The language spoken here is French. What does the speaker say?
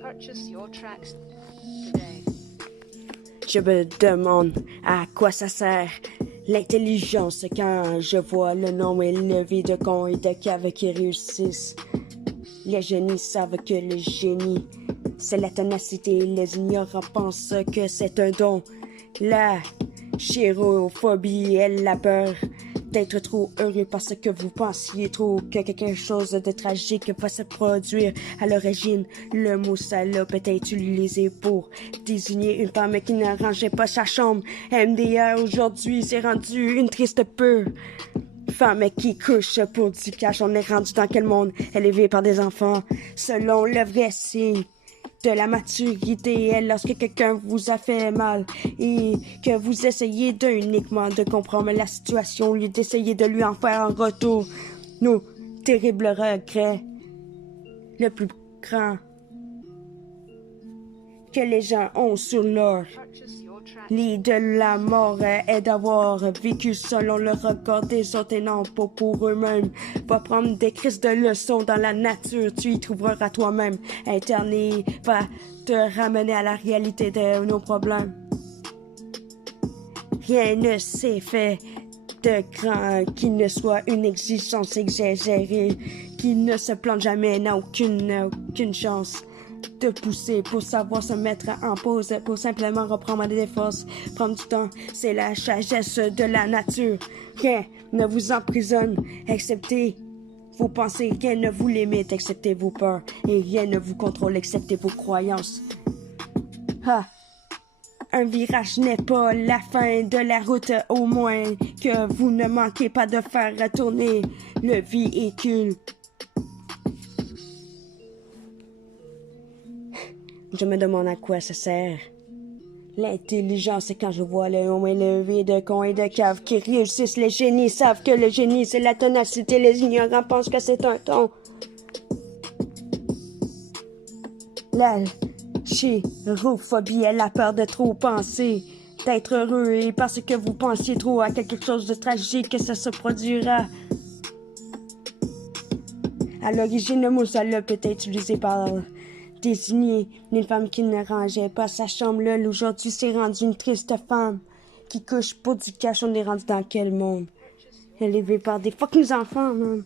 Purchase your tracks today. Je me demande à quoi ça sert l'intelligence quand je vois le nombre élevé de cons et de caves qui réussissent. Les génies savent que le génie, c'est la ténacité. Les ignorants pensent que c'est un don. La chérophobie est la peur d'être trop heureux parce que vous pensiez trop que quelque chose de tragique va se produire. À l'origine, le mot salope était utilisé pour désigner une femme qui ne rangeait pas sa chambre. MDR aujourd'hui s'est rendu une triste peur. Femme qui couche pour du cash, on est rendu dans quel monde? Élevée par des enfants, selon le vrai signe de la maturité est lorsque quelqu'un vous a fait mal et que vous essayez uniquement de comprendre la situation au lieu d'essayer de lui en faire un retour. Nos terribles regrets, le plus grand que les gens ont sur leur lit de la mort est d'avoir vécu selon le regard des autres et non pas pour eux-mêmes. Va prendre des crises de leçons dans la nature, tu y trouveras toi-même. Internet va te ramener à la réalité de nos problèmes. Rien ne s'est fait de grand qui ne soit une exigence exagérée, qui ne se plante jamais, n'a aucune chance de pousser pour savoir se mettre en pause, pour simplement reprendre des forces, prendre du temps, c'est la sagesse de la nature. Rien ne vous emprisonne, excepté vos pensées, rien ne vous limite, excepté vos peurs, et rien ne vous contrôle, excepté vos croyances. Ah! Un virage n'est pas la fin de la route, au moins que vous ne manquez pas de faire tourner le véhicule. Je me demande à quoi ça sert. L'intelligence, c'est quand je vois le haut élevé de cons et de caves qui réussissent. Les génies savent que le génie, c'est la ténacité. Les ignorants pensent que c'est un ton. La chérophobie est la peur de trop penser, d'être heureux et parce que vous pensiez trop à quelque chose de tragique que ça se produira. À l'origine, le mot salope était utilisé par désigner une femme qui ne rangeait pas sa chambre. Là, aujourd'hui, c'est rendu une triste femme qui couche pour du cash. On est rendu dans quel monde? Élevée par des fucking enfants, man.